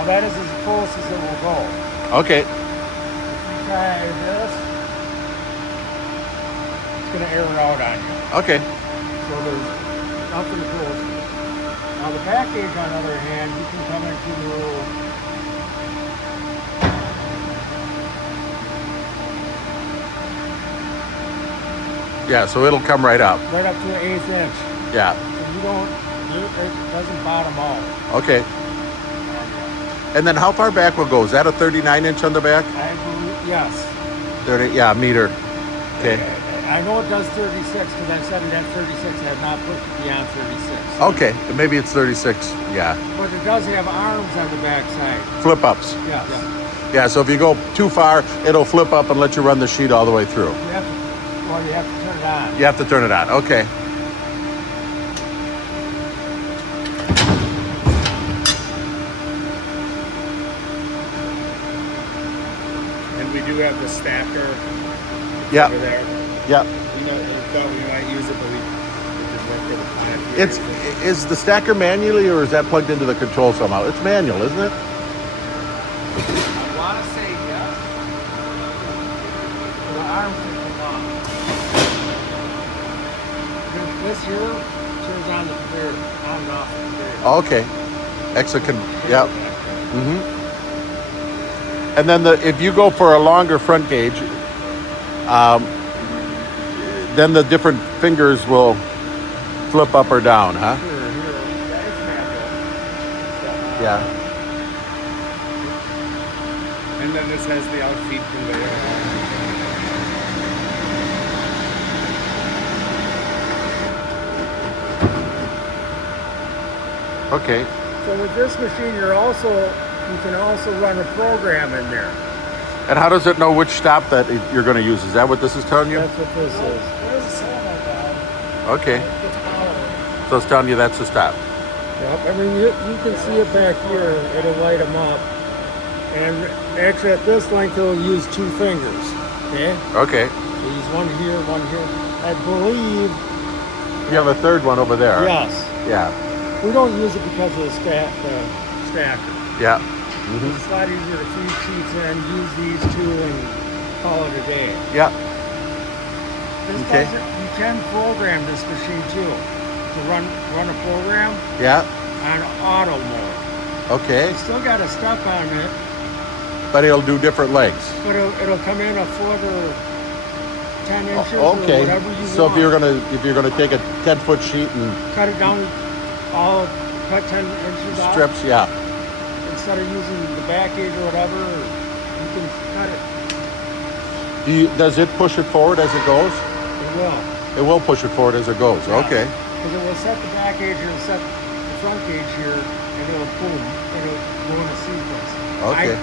Now that is as close as it will go. Okay. If you try this, it's going to air it out on you. Okay. So there's nothing close. Now the back gauge, on the other hand, you can come into Yeah, so it'll come right up. right up to an 1/8 inch. Yeah. So it doesn't bottom out. Okay. And then how far back will go? Is that a 39 inch on the back? I believe, yes. 30, yeah, meter. Okay. I know it does 36 because I set it at 36. I have not pushed it beyond 36. Okay, maybe it's 36. Yeah. But it does have arms on the back side. Flip ups. Yes. Yeah, so if you go too far, it'll flip up and let you run the sheet all the way through. You have to turn it on. You have to turn it on. Okay. And we do have the stacker Yeah. over there. Yeah. We thought we might use it, but we didn't work for the plant here. Is the stacker manually or is that plugged into the control somehow? It's manual, isn't it? I want to say yes. The arms take off. This here turns on the conveyor, on and off the conveyor. Okay. Yeah. Mm-hmm. And then if you go for a longer front gauge, then the different fingers will flip up or down, huh? Here. Yeah, it's manual. Yeah. And then this has the outfeed conveyor. Okay. So with this machine, you can also run a program in there. And how does it know which stop that you're going to use? Is that what this is telling you? That's what this is. There's a solenoid valve. Okay. It's power. So it's telling you that's the stop. Yep. I mean, you can see it back here. It'll light them up. And actually, at this length, it'll use 2 fingers. Okay. Okay. So use one here, one here. I believe. You have a third one over there. Yes. Yeah. We don't use it because of the stacker. Yeah. It's a lot easier to feed sheets in, use these 2, and call it a day. Yeah. Okay. You can program this machine too to run a program Yeah. on auto mode. Okay. It's still got a step on it, But it'll do different lengths. but it'll come in a foot or 10 inches Okay. or whatever you So want. if you're gonna take a 10-foot sheet and Cut it down, cut 10 inches off. strips, yeah. Instead of using the back gauge or whatever, you can cut it. Does it push it forward as it goes? It will. It will push it forward as it goes. Yeah. Okay. Because it will set the back gauge and set the front gauge here, and it'll boom, it'll go in a sequence. Okay.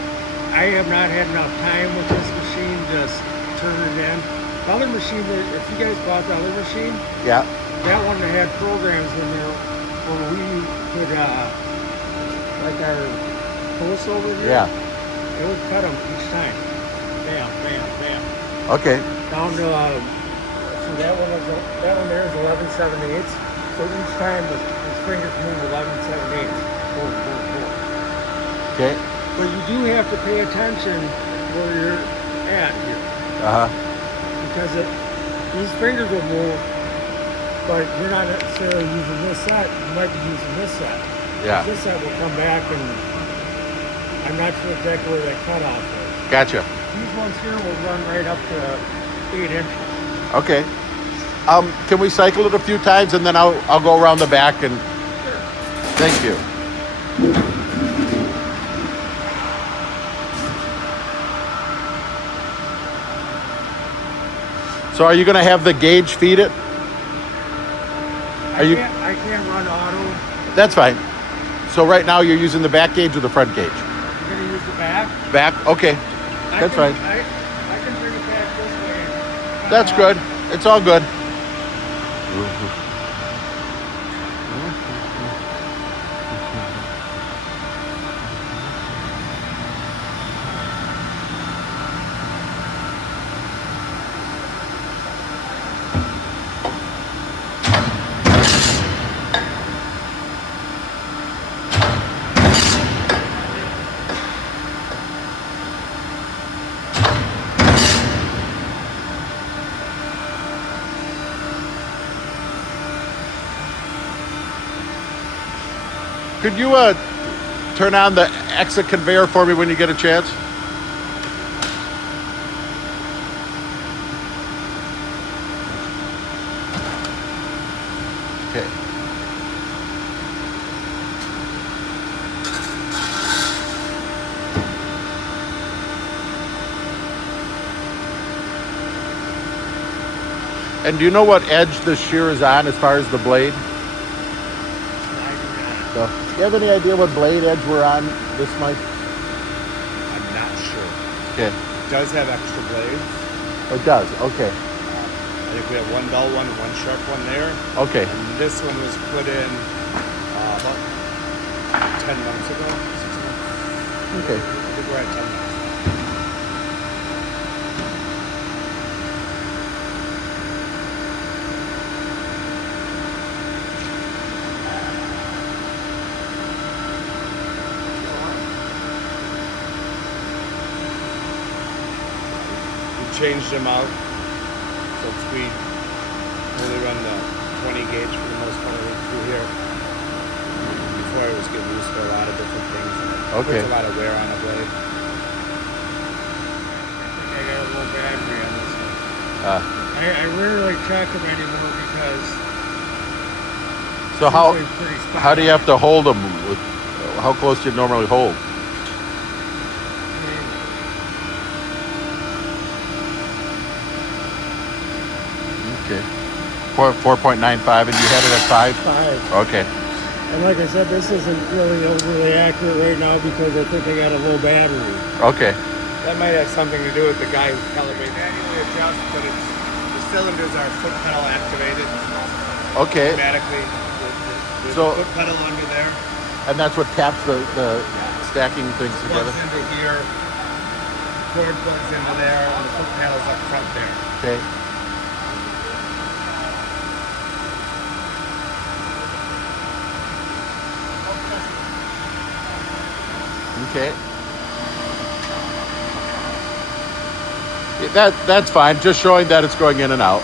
I have not had enough time with this machine to turn it in. The other machine, if you guys bought the other machine, Yeah. that one that had programs in there where we could, like our posts over here, Yeah. it would cut them each time. Bam, bam, bam. Okay. Down to, so that one there is 11/7/8. So each time his fingers move 11/7/8. Boom, boom, boom. Okay. But you do have to pay attention where you're at here. Uh huh. Because these fingers will move, but you're not necessarily using this set. You might be using this set. Yeah. This set will come back, and I'm not sure exactly where that cutoff is. Gotcha. These ones here will run right up to 8 inches. Okay. Can we cycle it a few times and then I'll go around the back and. Sure. Thank you. So are you going to have the gauge feed it? I can't run auto. That's fine. So right now you're using the back gauge or the front gauge? You're going to use the back. Back? Okay. That's fine. I can bring it back this way. That's good. It's all good. Could you turn on the exit conveyor for me when you get a chance? Okay. And do you know what edge the shear is on as far as the blade? So, do you have any idea what blade edge we're on this, Mike? I'm not sure. Okay. It does have extra blades. It does. Okay. I think we have one dull one and one sharp one there. Okay. And this one was put in about 10 months ago. 6 months. Okay. I think we're at 10 months. Changed them out. So we only run the 20 gauge for the most part through here. Before I was getting used to a lot of different things. Okay. Puts a lot of wear on a blade. I got a low battery on this one. I rarely check them anymore because So it's usually pretty spot how do you on. have to hold them? With, how close do you normally hold? I mean, Okay. 4.95, and you had it at 5? 5. Okay. And like I said, this isn't really overly accurate right now because I think I got a low battery. Okay. That might have something to do with the guy who calibrates. Manually adjust, but it's the cylinders are foot pedal activated Okay. automatically. There's So- a foot pedal under there. And that's what taps the stacking things together. Plugs into here. Cord plugs into there, and the foot pedal's up front there. Okay. Okay. Yeah, that's fine. Just showing that it's going in and out.